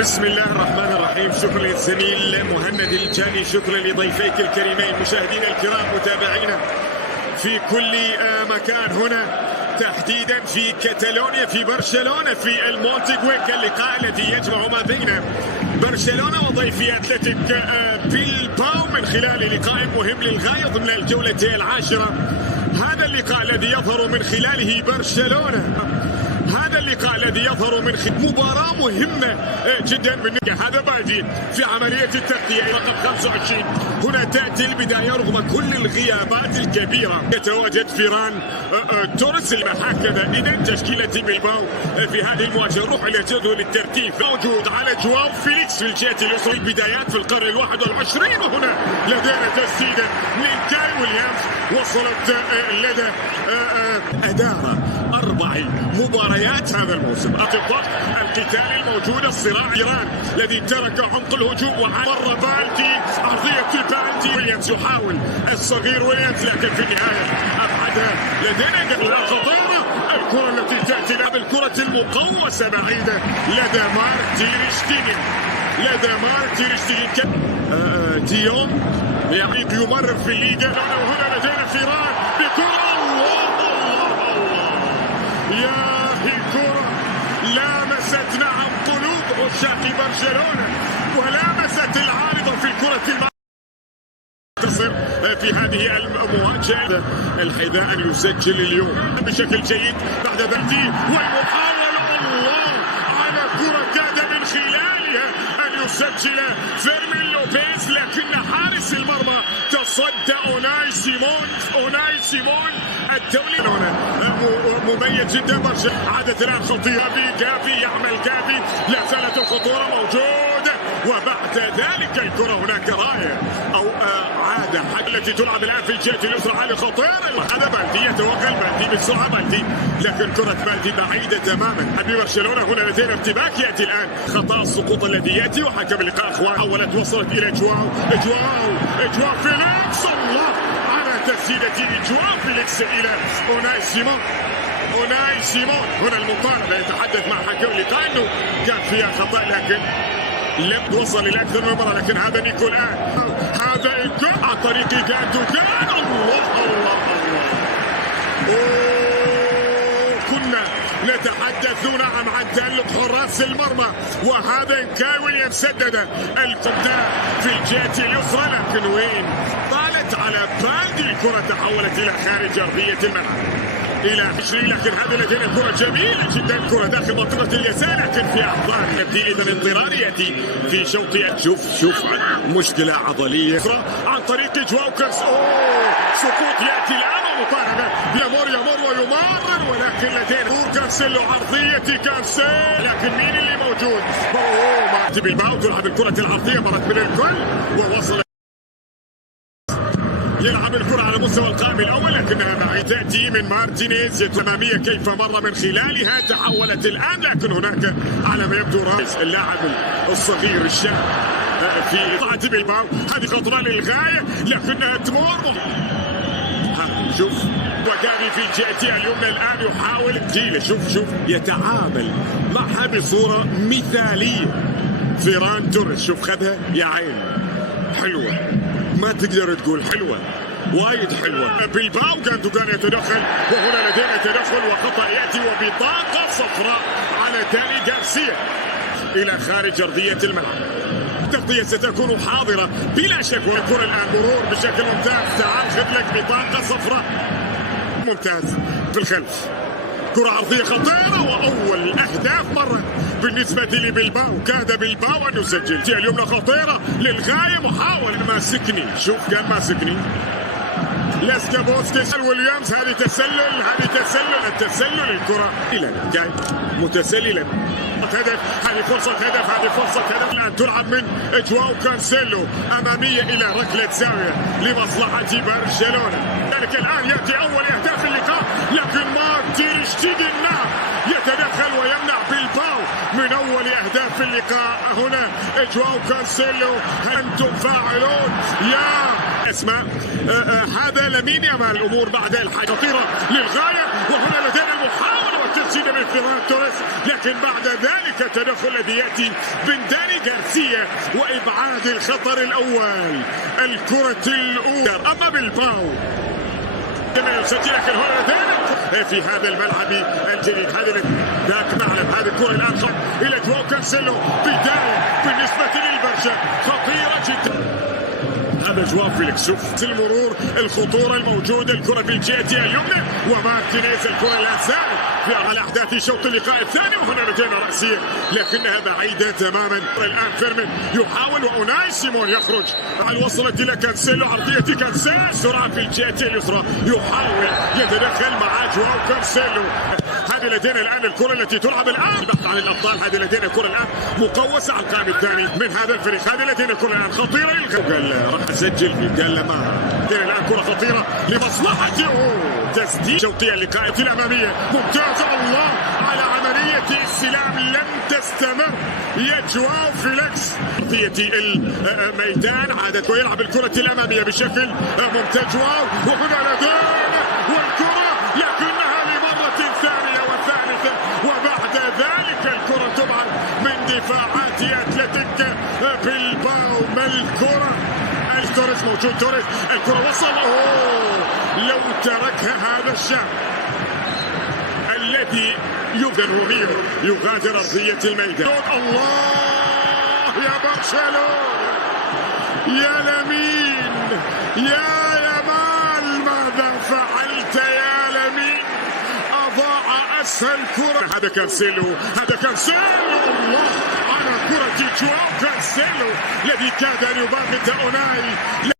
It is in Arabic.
بسم الله الرحمن الرحيم. شكرا للزميل مهند الجاني، شكرا لضيفيك الكريمين. مشاهدينا الكرام متابعينا في كل مكان هنا، تحديدا في كاتالونيا، في برشلونة، في المونتيغويك، اللقاء الذي يجمع ما بين برشلونة وضيفي أتلتيك بيلباو من خلال لقاء مهم للغاية ضمن الجولة العاشرة. هذا اللقاء الذي يظهر من خلاله برشلونة، هذا اللقاء الذي يظهر من مباراة مهمة جدا بالنسبة. هذا بالدي في عملية التغطية رقم 25. هنا تأتي البداية رغم كل الغيابات الكبيرة. يتواجد فيران توريس هكذا. إذا تشكيلة بيلباو في هذه المواجهة. نروح إلى جدول الترتيب. موجود على جواو فيليكس في الجهة اليسرى. البدايات في القرن 21، وهنا لدينا تسديدة من كاي ويليامز وصلت لدى أدارة 4 مباريات هذا الموسم. اتفاق القتال الموجود، الصراع إيران الذي ترك عمق الهجوم ومر بالدي، عرضية بالدي. ويليامز يحاول الصغير ويليامز، لكن في النهاية أبعدها. لدينا خطيرة الكرة التي تأتي بالكرة المقوسة بعيدة لدى مارتيرشتيجن، ديون يعيد يمرر في الليجا. وهنا لدينا فيران بكرة. يا هي كرة لامست قلوب عشاق برشلونة، ولامست العارضة في الكرة تصل في هذه المواجهة. الحذاء أن يسجل اليوم بشكل جيد بعد بالدي، والمحاولة الله على كرة كاد من خلالها أن يسجل فيرمين لوبيز، لكن حارس المرمى تصدى أوناي سيمون الدولي. مميز جدا برشلونة. عادت الآن خطيرة بجافي، يعمل جافي، لا زالت الخطورة موجودة، وبعد ذلك الكرة هناك راية أو عادة التي تلعب الآن في الجهة اليسرى على خطير. هذا بالدي يتوغل، بالدي بسرعة، بالدي، لكن كرة بالدي بعيدة تماما. أبي برشلونة هنا لدينا ارتباك يأتي الآن، خطأ السقوط الذي يأتي، وحكم اللقاء أخوان حولت وصلت إلى جواو فيليكس. الله على تسديدة جواو فيليكس إلى أوناي سيمون. هنا المطالبة يتحدث مع حكم اللقاء أنه كان فيها خطأ، لكن لم توصل إلى أكثر من مرة. لكن هذا نيكو الآن، هذا إنكو عن طريق جاندوجان. الله كنا نتحدث نعم عن تألق حراس المرمى، وهذا كاي ويليامز سدد القدام في الجهة اليسرى، لكن وين طالت على بالدي. الكرة تحولت إلى خارج أرضية الملعب إلى 20، لكن هذه لدينا كرة جميلة جدا، كرة داخل منطقة اليسار، لكن في أحضان يبدي إذا انضرار يأتي في شوط. شوف مشكلة عضلية عن طريق جواو سقوط يأتي الآن، ومطالبة يمر ويمرر، ولكن لدينا كانسيلو، عرضية كانسيلو، لكن مين اللي موجود؟ مارتي بيلباو تلعب الكرة العرضية، مرت من الكل ووصلت. يلعب الكرة على مستوى القائم الأول، لكنها معي تأتي من مارتينيز أمامية، كيف مر من خلالها، تحولت الآن، لكن هناك على ما يبدو راس اللاعب الصغير الشاب في قطعة بيلباو. هذه خطرة للغاية، لكنها تمر. شوف وجاري في جهتها اليمنى الآن يحاول جيله. شوف يتعامل معها بصورة مثالية. فيران توريس شوف خذها، يا عين حلوة، ما تقدر تقول حلوة، وايد حلوة. بيلباو كان يتدخل، وهنا لدينا تدخل وخطأ يأتي، وبطاقة صفراء على داني غارسيا إلى خارج أرضية الملعب. التغطية ستكون حاضرة بلا شك، والكرة الآن مرور بشكل ممتاز. تعال خذ لك بطاقة صفراء ممتاز في الخلف. كرة عرضية خطيرة، وأول الأهداف مرة بالنسبة لبيلباو. كاد بيلباو أن يسجل. اليمنى خطيرة للغاية، محاول ماسكني، شوف كان ماسكني لاسكابوسكي. ويليامز هذه تسلل الكرة إلى جاي متسللا. هدف، هذه فرصة هدف. الآن تلعب من جواو كانسيلو أمامية إلى ركلة زاوية لمصلحة برشلونة. ذلك الآن يأتي أول أهداف اللقاء، لكن مارتيرشتيجن يتدخل ويمنع بيلباو من أول أهداف اللقاء. هنا جواو كانسيلو، أنتم فاعلون يا اسماء. هذا لامين يامال. الأمور بعد الحاجة خطيرة للغاية، وهنا لدينا المحاولة جدا من فيران توريس، لكن بعد ذلك التدخل الذي يأتي من داني غارسيا وإبعاد الخطر الأول. الكرة الأولى أما بالباو كما يسجل، لكن هنا في هذا الملعب الجديد ذاك معلم. هذه الكرة الآن إلى جواو كانسيلو، بداية بالنسبة للبرشا خطيرة جدا. هذا جواو فيليكس، شوف المرور، الخطورة الموجودة، الكرة بالجهة اليمنى ومارتينيز الكرة لا زال على أحداث شوط اللقاء الثاني، وهنا لدينا رأسية لكنها بعيدة تماما. الآن فيرمين يحاول وأوناي سيمون يخرج، وصلت إلى كانسيلو، عرضية كانسيلو، سرعة في الجهة اليسرى، يحاول يتدخل مع جواو كانسيلو. هذه لدينا الآن الكرة التي تلعب الآن البحث عن الأبطال. هذه لدينا الكرة الآن مقوسة على القائم الثاني من هذا الفريق. هذه لدينا الكرة الآن خطيرة قال راح أسجل في قال ما لدينا الآن كرة خطيرة لمصلحته. تسديد شوطية اللقاء الأمامية ممتازة. الله على عملية السلام لم تستمر يا جواو فيليكس. أرضية الميدان عادت ويلعب الكرة الأمامية بشكل ممتاز. جواو وهنا لدينا والكرة لكنها لمرة ثانية وثالثة، وبعد ذلك الكرة تبعد من دفاعات أتلتيك بالباو. ما الكرة توريس موجود، توريس الكرة وصل، لو تركها هذا الشاب الذي يغادر يغادر أرضية الميدان. الله يا برشلونة، يا لامين، يا يامال، ماذا فعلت يا لامين؟ أضاع أسهل كرة. هذا كانسيلو، هذا كانسيلو، الله على كرة جواو كانسيلو الذي كاد أن يباغت أوناي.